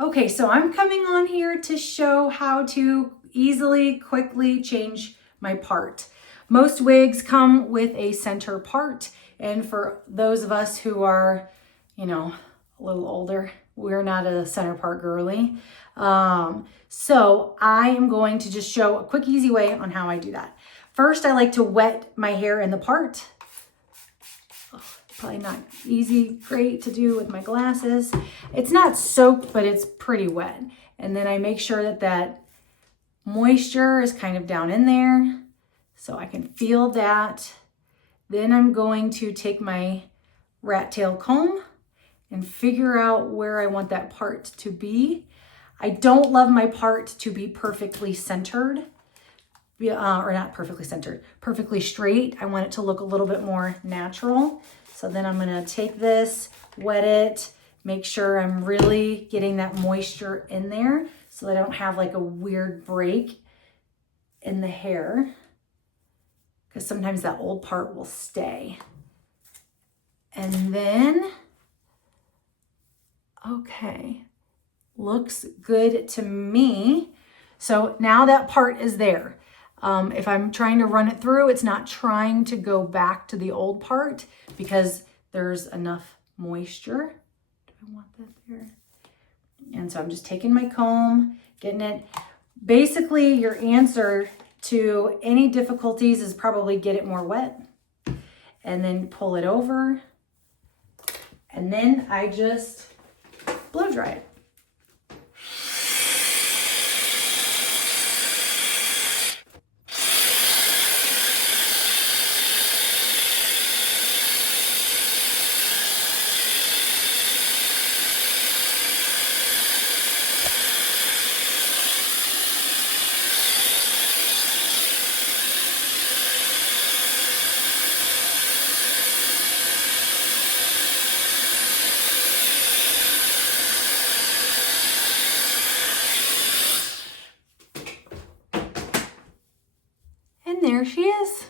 Okay, so I'm coming on here to show how to easily, quickly change my part. Most wigs come with a center part, and for those of us who are, you know, a little older, we're not a center part girly. So I am going to just show a quick, easy way on how I do that. First, I like to wet my hair in the part. Probably not easy, great to do with my glasses. It's not soaked, but it's pretty wet. And then I make sure that that moisture is kind of down in there so I can feel that. Then I'm going to take my rat tail comb and figure out where I want that part to be. I don't love my part to be perfectly centered, or not perfectly centered, perfectly straight. I want it to look a little bit more natural. So then I'm gonna take this, wet it, make sure I'm really getting that moisture in there so that I don't have like a weird break in the hair, because sometimes that old part will stay. And then, okay, looks good to me. So now that part is there. If I'm trying to run it through, it's not trying to go back to the old part because there's enough moisture. Do I want that there? And so I'm just taking my comb, getting it. Basically, your answer to any difficulties is probably get it more wet and then pull it over. And then I just blow dry it. And there she is.